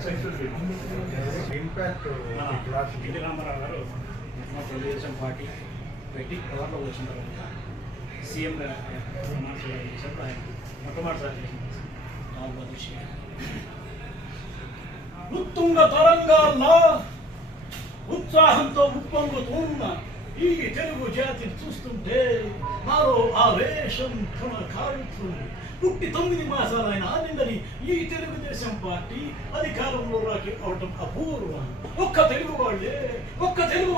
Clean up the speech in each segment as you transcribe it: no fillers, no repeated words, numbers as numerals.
NT Ramarao గారు Telugu Desam party పెట్టి పవర్లో వచ్చిన తర్వాత సీఎంగా చేసినప్పుడు ఆయన మొట్టమొదటిసారి ఉత్తుంగ తరంగాల్లో ఉత్సాహంతో ఉప్పొంగుతున్న ఈ తెలుగు జాతిని చూస్తుంటే నాలో ఆవేశం కారుతుంది. పుట్టి 9 మాసాలైన ఆనందని ఈ తెలుగుదేశం పార్టీ అధికారంలో రావటం అపూర్వం. ఒక్క తెలుగు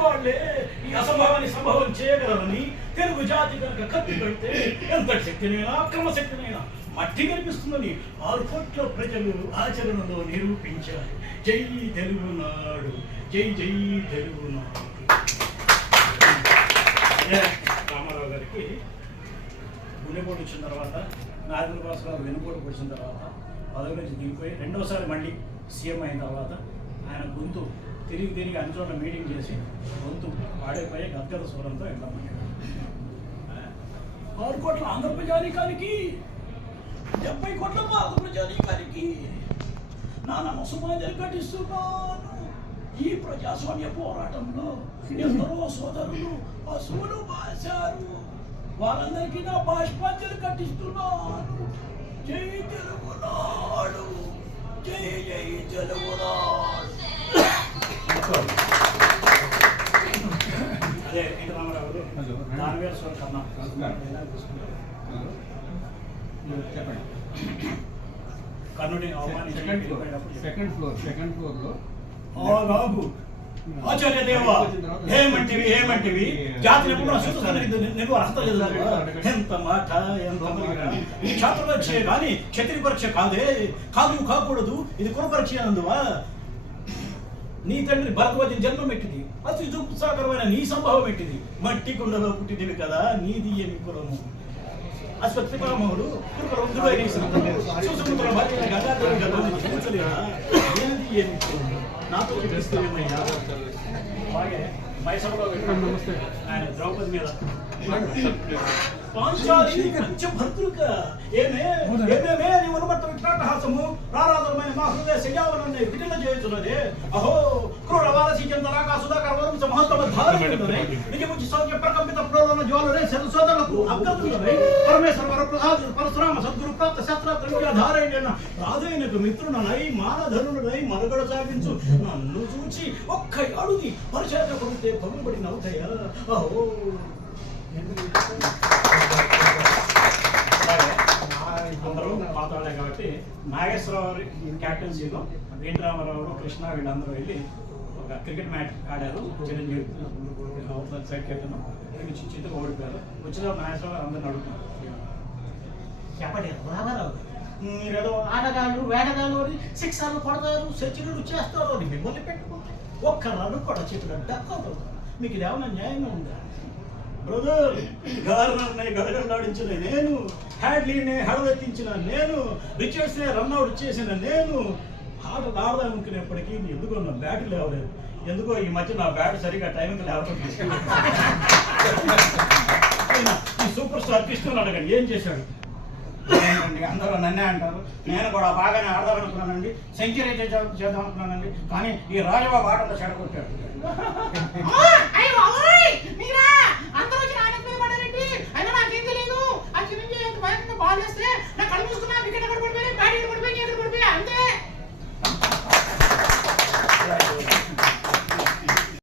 వాళ్ళే ఈ అసంభవాన్ని సంభవం చేయగలరని తెలుగు జాతి కనుక కత్తి పెడితే ఎంతటి శక్తినైనా క్రమశక్తినైనా మట్టి కనిపిస్తుందని 6 కోట్ల ప్రజలు ఆచరణలో నిరూపించారు. జై తెలుగునాడు, జై జై తెలుగునాడు. రామారావు గారికి గుండెపోటు వచ్చిన తర్వాత, నారాయణ గారు వెనుపోటు వచ్చిన తర్వాత పదవి నుంచి దిగిపోయి రెండోసారి మళ్ళీ సీఎం అయిన తర్వాత ఆయన గొంతు తిరిగి అన్ని చోట్ల మీటింగ్ చేసి గొంతు పాడైపోయి గద్గద స్వరంతో వెళ్ళమన్నాడు. 6 కోట్ల ఆంధ్ర ప్రజానీకానికి, 70 కోట్ల భారత ప్రజానీకానికి నా నమస్సుమాంజలి ఘటిస్తున్నాను. ఈ ప్రజాస్వామ్య పోరాటంలో ఎందరో సోదరులు అసువులు బాశారు. వారందరికీ నా బాష్పాంజలి ఘటిస్తున్నాను. జై తెలుగునాడు, జై జై తెలుగునాడు. అదే ఎన్టీ రామారావు దానివేల స్వరం కన్నా చెప్పండి. కర్ణుడి సెకండ్ ఫ్లోర్లో బాబు ఆచార్య దేవ ఏమంటివి జాతి నేను అర్హత లేదు. ఎంత మాట ఇది క్షాత్ర పరీక్ష కానీ క్షత్రియ పరీక్ష కాకూడదు. ఇది కుల పరీక్ష అందువా. నీ తండ్రి భరద్వాజ జన్మం పెట్టింది, అతి దుఃఖసాకరమైన నీ సంభవం పెట్టింది. మట్టి కుండలో పుట్టిదివి కదా నీది ఏమి కులము. అశ్వత్థ పితామహుడు సుసముద్ర నాతో అలాగే మైసభలో ఆయన ద్రౌపది మీద పాంచాలి పంచభర్తృక ఏమేమే నీ ఉన్నమట్ట వికటాటహాసము రారాధమైన మా హృదయ శయ్యావనన్నే విడుదల చేయుచున్నదే. అహో క్రూర వారసి చందరాకా సుధాకర వరం మహత్తమ ధారణ నిజముచి సౌఖ్య ప్రకంపిత ప్రోలన జ్వాలనే సోదరులకు అభ్యర్థులై పరమేశ్వర వరప్రసాద పరశురామ సద్గురు ప్రాప్త శస్త్రాత్ర ధారైన రాధైనకు మిత్రునై మానధనులై మనుగడ సాగించు నన్ను చూచి ఒక్క అడుగి పరిచయ కొడితే పగుబడి నవ్వుతాయా. అహో అందరూ పాతాళే కాబట్టి నాగేశ్వరరావు క్యాప్టెన్సీలో ఎన్టీ రామారావు, కృష్ణ వీళ్ళందరూ వెళ్ళి ఒక క్రికెట్ మ్యాచ్ ఆడారు. చిరంజీవి సైడ్ కెప్టెన్ చిత్తుగా ఓడిపోయారు. వచ్చిన నాగేశ్వరరావు అందరిని అడుగుతున్నారు, చెప్పండి రామారావు మీరేదో ఆటగాళ్ళు వేటగాళ్ళు అని శిక్షలు కొడతారు, సెంచరీలు చేస్తారు అని మిమ్మల్ని పెట్టుకుంటే ఒక్క రన్ను కూడా చేతులు దక్కదు. మీకు ఇది ఏమైనా న్యాయంగా ఉందా? బ్రదర్, గార్నర్ని గడగడలాడించిన నేను, హ్యాడ్లీని హడలెత్తించిన నేను, రిచర్డ్స్ని రన్అవుట్ చేసిన నేను, ఆటలు ఆడదామనుకునేప్పటికీ ఎందుకో నా బ్యాట్ లేవలేదు. ఎందుకో ఈ మధ్య నా బ్యాట్ సరిగా టైంకి లేవడం. ఈ సూపర్ స్టార్ కృష్ణను అడగండి ఏం చేశాడు. అందరూ నన్నే అంటారు. నేను కూడా బాగానే ఆడదామనుకున్నానండి, సెంచరీ చేద్దాం అనుకున్నానండి, కానీ ఈ రాజబాబు ఆటలో చెడగొట్టాడు.